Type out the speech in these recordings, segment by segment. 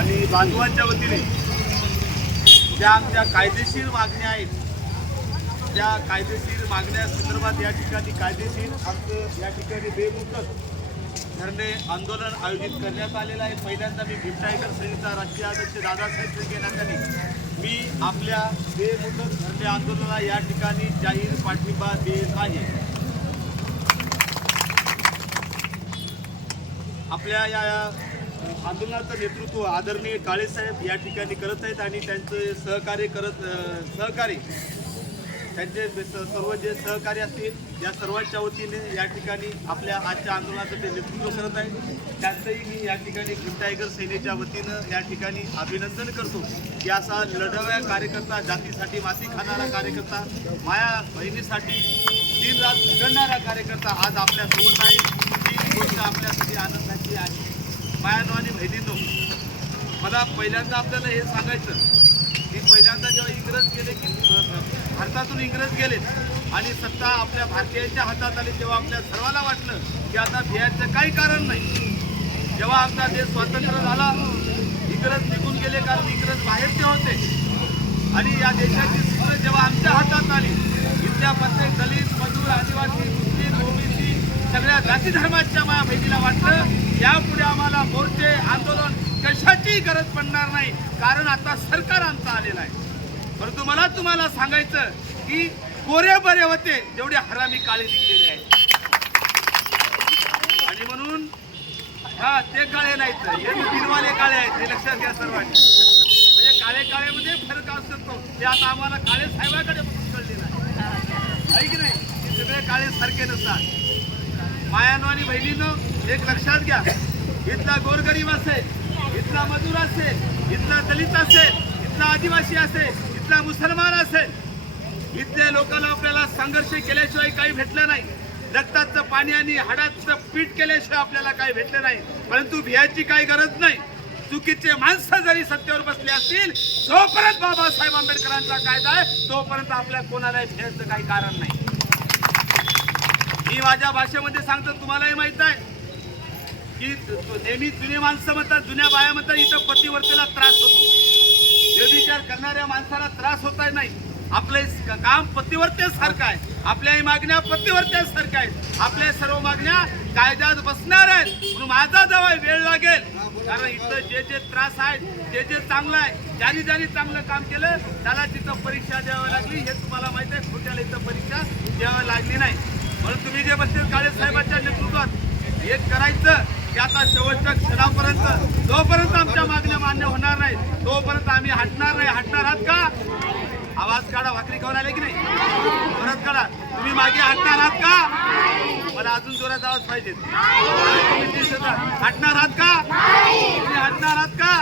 आणि बांधवांच्या वतीने ज्या आमच्या कायदेशीर मागण्या आहेत त्या कायदेशीर मागण्या संदर्भात या ठिकाणी कायदेशीर आमचं या ठिकाणी बेमुदत धरणे आंदोलन आयोजित करण्यात आलेलं आहे. पहिल्यांदा मी भीमटायगर सेनेचा राष्ट्रीय अध्यक्ष दादासाहेब शेळके नात्याने मी आपल्या बेमुदत धरणे आंदोलनाला या ठिकाणी जाहीर पाठिंबा देत आहे. आपल्या या आंदोलनाचं नेतृत्व आदरणीय काळेसाहेब या ठिकाणी करत आहेत आणि त्यांचे सहकार्य करत सहकारी त्यांचे सर्व जे सहकारी असतील या सर्वांच्या वतीने या ठिकाणी आपल्या आजच्या आंदोलनाचं ते नेतृत्व करत आहेत. त्यांचंही मी या ठिकाणी ग्रीन टायगर सेनेच्या वतीनं या ठिकाणी अभिनंदन करतो की असा लढव्या कार्यकर्ता जातीसाठी माती खाणारा कार्यकर्ता माया बहिणीसाठी दिन रात झगडणारा कार्यकर्ता आज आपल्यासोबत आहे. ही गोष्ट आपल्यासाठी आनंदाची आहे. मायानो आणि बहिणींनो मला पहिल्यांदा आपल्याला हे सांगायचं की पहिल्यांदा जेव्हा इंग्रज गेले की भारतातून इंग्रज गेले आणि सत्ता आपल्या भारतीयांच्या हातात आली तेव्हा आपल्या सर्वांना वाटलं की आता भियाचं काही कारण नाही. जेव्हा आमचा देश स्वातंत्र्य झाला इंग्रज निघून गेले कारण इंग्रज बाहेरचे होते. आणि या देशाची सूत्र जेव्हा आमच्या हातात आली इथल्या प्रत्येक दलित मजूर आदिवासी मुस्लिम भूमी सगळ्या जाती धर्माच्या माझ्या बहिणीला वाटलं यापुढे आम्हाला मोर्चे आंदोलन कशाची गरज पडणार नाही कारण आता सरकार आमचं आलेलं आहे. परंतु मला तुम्हाला सांगायचं की कोरे बरे होते जेवढे हरामी काळे निघलेले आहेत आणि म्हणून हा ते काळे नाहीत हे बिनवाले काळे आहेत हे लक्षात घ्या सर्वांनी. म्हणजे काळे काळेमध्ये फरक असतो ते. आता आम्हाला काळे साहेबाकडे बघून कळलेलं आहे. की नाही? सगळे काळे सारखे नसतात. मायानो आणि बहिणीनं एक लक्षात घ्या. इथला गोरगरीब असेल इथला मजूर असेल इथला दलित असेल इथला आदिवासी असेल इथला मुसलमान असेल इथल्या लोकांना आपल्याला संघर्ष केल्याशिवाय काही भेटलं नाही. रक्ताचं पाणी आणि हाडाचं पीठ केल्याशिवाय आपल्याला काही भेटलं नाही. परंतु भियाची काही गरज नाही. चुकीचे माणसं जरी सत्तेवर बसले असतील जोपर्यंत बाबासाहेब आंबेडकरांचा कायदा आहे तोपर्यंत आपल्या कोणालाही भेटायचं काही कारण नाही. मी माझ्या भाषेमध्ये सांगतो तुम्हालाही माहीत आहे की नेहमी जुने माणसं म्हणतात जुन्या बाया म्हणतात इथं पतिवर्तेला त्रास होतो. व्यभिचार करणाऱ्या माणसाला त्रास होत आहे नाही. आपले काम पतिवर्तेसारखं आहे. आपल्याही मागण्या पतिवर्तेसारख्या आहेत. आपल्या सर्व मागण्या कायद्यात बसणार आहेत. म्हणून माझा जवळ वेळ लागेल. कारण इथं जे जे त्रास आहेत जे जे चांगलं आहे ज्याने ज्याने चांगलं काम केलं त्याला तिथं परीक्षा द्यावी लागली. हे तुम्हाला माहिती आहे खोट्याला इथं परीक्षा द्यावी लागली नाही. म्हणून तुम्ही जे बसतील काळे साहेबांच्या नेतृत्वात एक करायचं की आता शेवटच्या क्षणापर्यंत जोपर्यंत आमच्या मागण्या मान्य होणार नाही तोपर्यंत आम्ही हटणार नाही. हटणार आहात का? आवाज काढा भाकरी खाऊन आले की नाही? परत काढा. तुम्ही मागे हटणार आहात का? मला अजून जोरात आवाज पाहिजे तुम्ही हटणार आहात का? तुम्ही हटणार आहात का?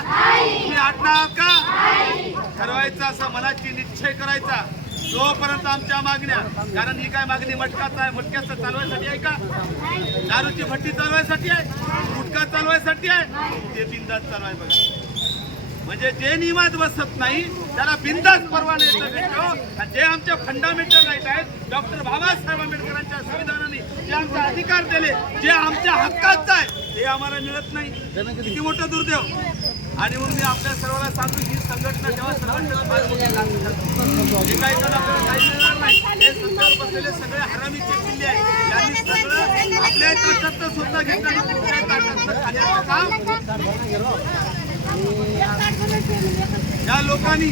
तुम्ही हटणार आहात का? ठरवायचं असं मनाची निश्चय करायचा. जोपर्यंत आमच्या मागण्या कारण ही काय मागणी मटकाचा आहे मटक्याचं चालवायसाठी आहे का? दारूची भट्टी चालवायसाठी आहे? गुटखा चालवायसाठी आहे? ते बिंदास चालवाय बघा. म्हणजे जे नियमात बसत नाही त्याला बिंदास परवाना भेटतो आणि जे आमचे फंडामेंटल राईट आहेत डॉक्टर बाबासाहेब आंबेडकरांच्या संविधानाने जे आमचे अधिकार दिले जे आमच्या हक्काचं आहे ते आम्हाला मिळत नाही. किती मोठं दुर्दैव. आणि म्हणून मी आपल्या सर्वांना सांगतो ही संघटना जेव्हा सर्वांच्या फार मोठी आपल्याला काही मिळणार नाही हे सत्तेवर बसलेले सगळे हरामी किल्ले आहेत यांनी सगळं आपल्या ताटातलं स्वतः घेतलं आणि दुसऱ्या ताटातलं खाण्याचं काम या लोकांनी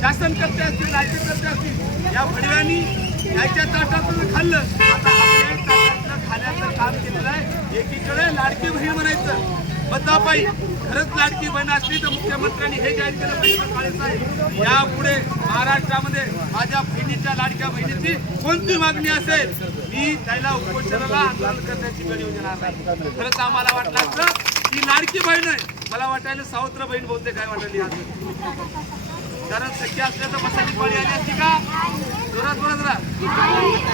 शासनकर्ते असतील राज्यकर्ते असतील या भडव्यांनी याच्या ताटातून खाल्लं. आता आपल्या ताटातलं खाण्याचं काम केलेलं आहे. एकीकडे लाडकी बहीण म्हणायचं बद्दाबाई खरंच लाडकी बहीण असली तर मुख्यमंत्र्यांनी हे जाहीर केलं पाहिजे यापुढे महाराष्ट्रामध्ये माझ्या बहिणीच्या लाडक्या बहिणीची कोणती मागणी असेल मी त्याला उपोषणाला आंदोलन करण्याची वेळ योजना नाही. खरंच आम्हाला वाटलं असतं ही लाडकी बहीण आहे. मला वाटायला सावत्र बहीण बोलते काय वाटली कारण शक्य असल्या तर मसाली पाळी आली असती का? जोरात बोलत राहा.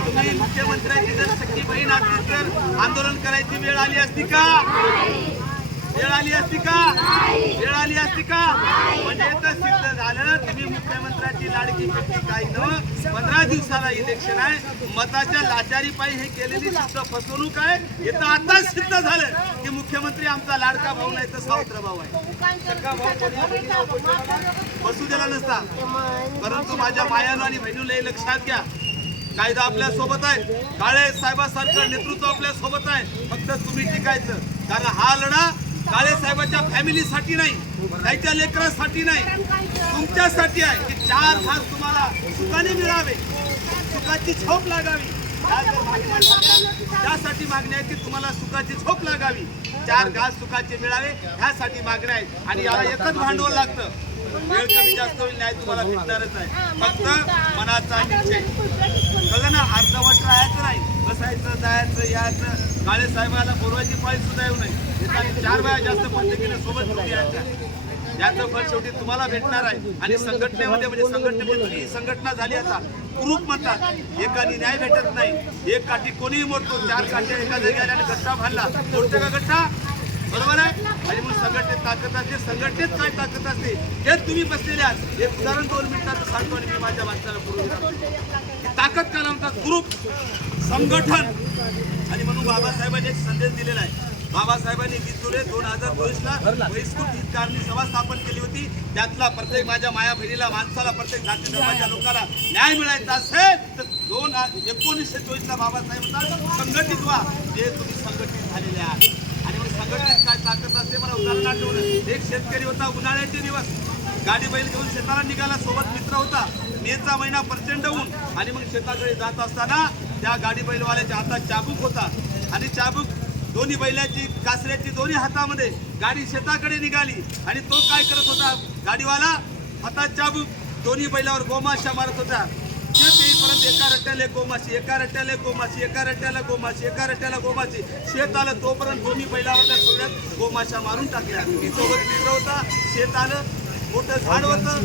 तुम्ही मुख्यमंत्र्यांची जर सख्खी बहीण असली तर आंदोलन करायची वेळ आली असती का? वेळ आली असती का? वेळ आली असती का? म्हणजे तर सिद्ध झालं तुम्ही मुख्यमंत्र्याची लाडकी व्यक्ती काही न. पंधरा दिवसाला इलेक्शन आहे. मताच्या लाचारी पायी हे केलेली सिद्ध फसवणूक आहे. हे तर आताच सिद्ध झालं की मुख्यमंत्री आमचा लाडका भाऊ नाही तर सावत्र भाऊ आहे. बसू दिला नसता. परंतु माझ्या मायानं आणि बहिणीला हे लक्षात घ्या. कायदा आपल्यासोबत आहे. काळे साहेबासारखं नेतृत्व आपल्यासोबत आहे. फक्त तुम्ही टिकायचं. कारण हा लढा काळे साहेबांच्या फॅमिलीसाठी नाही त्याच्या लेकरासाठी नाही. तुमच्यासाठी आहे की चार घास तुम्हाला सुखाने मिळावे सुखाची झोप लागावी. त्यासाठी मागण्या आहेत की तुम्हाला सुखाची झोप लागावी. चार घास सुखाचे मिळावे ह्यासाठी मागण्या आहेत. आणि याला एकच भांडवल लागतं. वेळ कमी जास्त होईल नाही तुम्हाला भेटणारच आहे. फक्त मनाचा निश्चय. कळलं ना जायचं जायचं यायचं. काळे साहेबाला बोलवायची पाळी सुद्धा येऊ नये. चार वेळा जास्त पद्धतीने सोबत घेऊन यायचं याचं फळ शेवटी तुम्हाला भेटणार आहे. आणि संघटनेमध्ये म्हणजे संघटनेमध्ये ही संघटना झाली आता ग्रुप म्हणतात एकाने न्याय भेटत नाही. एक काठी कोणीही मोडतो चार काठी एका जागी आल्याने गट्टा भांडला मोडतो का गट्टा? बरोबर आहे? आणि म्हणून संघटनेत ताकद असते. संघटनेत काय ताकद असते? हे तुम्ही बसलेले आहात. एक उदाहरण दोन मिनिटात सांगतो आणि मी माझ्या माणसाला पूर्वी ताकद का नव्हता ग्रुप संघटन आणि म्हणून बाबासाहेबांनी एक संदेश दिलेला आहे. बाबासाहेबांनी वीस जुलै दोन हजार ला बहिष्कृत हितकारणी सभा स्थापन केली होती. त्यातला प्रत्येक माझ्या माया बहिणीला माणसाला प्रत्येक जाती धर्माच्या लोकांना न्याय मिळायचा असेल तर दोन एकोणीसशे चोवीस ला बाबासाहेब संघटित व्हा. जे तुम्ही संघटित झालेले आहात. आणि मग संघटनेत काय ताकद असते? मला उदाहरण आठवलं. एक शेतकरी होता उन्हाळ्याचे दिवस. गाडी बैल घेऊन शेताला निघाला. सोबत मित्र होता. मेचा महिना प्रचंड ऊन. आणि मग शेताकडे जात असताना त्या गाडी बैलवाल्याच्या हातात चाबूक होता. आणि चाबूक दोन्ही बैलाची कासऱ्याची दोन्ही हातामध्ये गाडी शेताकडे निघाली. आणि तो काय करत होता? गाडीवाला हातात चाबूक दोन्ही बैलावर गोमाशा मारत होता. शेत येईपर्यंत एका रट्ट्याला एक गोमाशी एका रट्ट्याला एक गोमाशी एका रट्ट्याला गोमाशी एका रट्ट्याला गोमाशी. शेत आलं तोपर्यंत दोन्ही बैलावरल्या सोडल्यात गोमाशा मारून टाकल्या. सोबत मित्र होता. शेत आलं मोठं झाड होतं.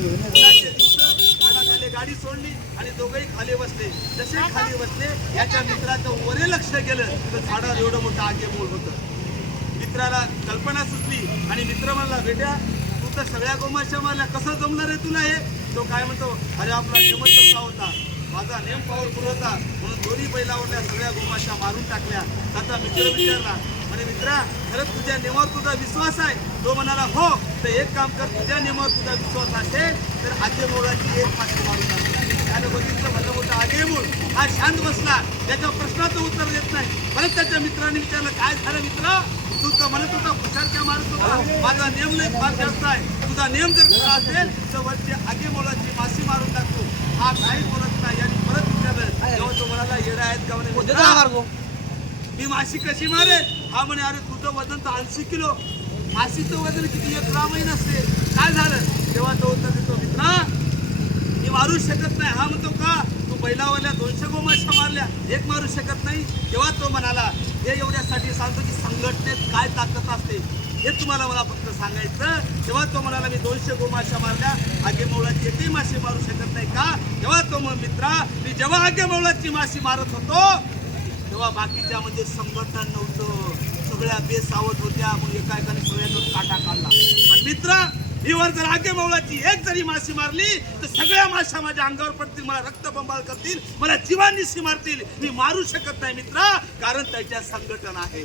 झाडाखाली गाडी सोडली आणि दोघंही खाली बसले. जसे खाली बसले याच्या मित्राचं वरे लक्ष गेलं. तर झाडावर एवढं मोठं आगे मूळ होतं. मित्राला कल्पना सुचली आणि मित्र म्हणला बेट्या तू तर सगळ्या गोमाशा मारल्या. कसं जमणार आहे तुला हे? तो काय म्हणतो अरे आपला नियमच तसा होता. माझा नेम पॉवरफुल होता. म्हणून दोन्ही बैलावरल्या सगळ्या गोमाशा मारून टाकल्या. त्याचा मित्र विचारला म्हणे मित्रा खरंच तुझ्या नियमावर तुझा विश्वास आहे. तो म्हणाला हो तर एक काम कर तुझ्या नियमावर तुझा विश्वास असेल तर आगे मोळाची एक फाशी मारून त्यानं बघितलं म्हणलं मोठं आगे मूळ हा शांत बसला त्याच्या प्रश्नाचं उत्तर देत नाही. परत त्याच्या मित्राने विचारलं काय झालं मित्र? तू तर म्हणत होता हुशार काय मारत होता? माझा नियम लय फार जास्त आहे. तुझा नियम जर खरा असेल तर वरची आगे मोळाची मासी मारून टाकतो. हा काही बोलत नाही आणि परत विचारलं तेव्हा तो म्हणाला येडा आहेत का म्हणे मी माशी कशी मारे हा म्हणे अरे तुझं वजन तर ऐंशी किलो. माशीचं वजन किती? एक ग्रामही नसते. काय झालं? तेव्हा तो उत्तर देतो मित्रा मी मारू शकत नाही. हा म्हणतो का? तू बैलावाल्या दोनशे गोमाशा मारल्या. एक मारू शकत नाही. तेव्हा तो म्हणाला हे एवढ्यासाठी सांगतो की संघटनेत काय ताकद असते हे तुम्हाला मला फक्त सांगायचं. तेव्हा तो म्हणाला मी दोनशे गोमाशा मारल्या. आगे मौळाची एकही माशी मारू शकत नाही. का? तेव्हा तो मग मित्रा मी जेव्हा आगे मौळाची माशी मारत होतो तेव्हा बाकीच्या म्हणजे संघटन नव्हतं. सगळ्या बेसावत होत्या. मग एका एकाने सगळ्यातून काटा काढला. पण मित्र वर जर आगे मौलाची एक जरी माशी मारली तर सगळ्या माशा माझ्या अंगावर पडतील मला रक्तबंबाळ करतील मला जीवानिशी मारतील. मी मारू शकत नाही मित्र कारण त्याच्या संघटन आहे.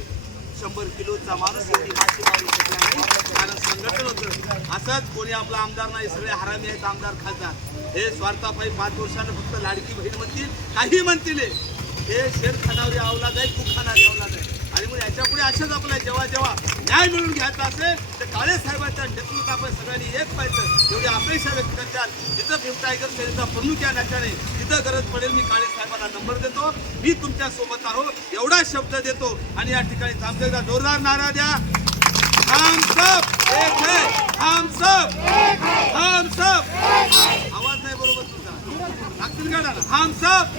शंभर किलोचा माणूस माशी मारू शकला नाही कारण संघटन होतं. असंच कोणी आपला आमदार नाही सगळे हरामी आहेत आमदार खासदार. हे स्वार्थापायी पाच वर्षानं फक्त लाडकी बहीण म्हणतील काही म्हणतील हे. शेर खानावरी अवलाद आहे खूप खाणारी अवलाद आहे आणि मग याच्यापुढे अशाच आपला जेव्हा जेव्हा न्याय मिळून घ्यायचा असेल तर काळे साहेबांच्या नेतृत्वात आपण सगळ्यांनी एक पाहिजे. एवढी अपेक्षा व्यक्त करतात जिथं भीम टायगर सेनेचा प्रमुख या नात्याने तिथं गरज पडेल मी काळे साहेबांना नंबर देतो. मी तुमच्यासोबत आहो एवढा शब्द देतो. आणि या ठिकाणी थांबतो एकदा जोरदार नारा द्या. हम सब एक है हम सब हम सब आवाज नाही बरोबर तुमचा. लागतील का ना हम सब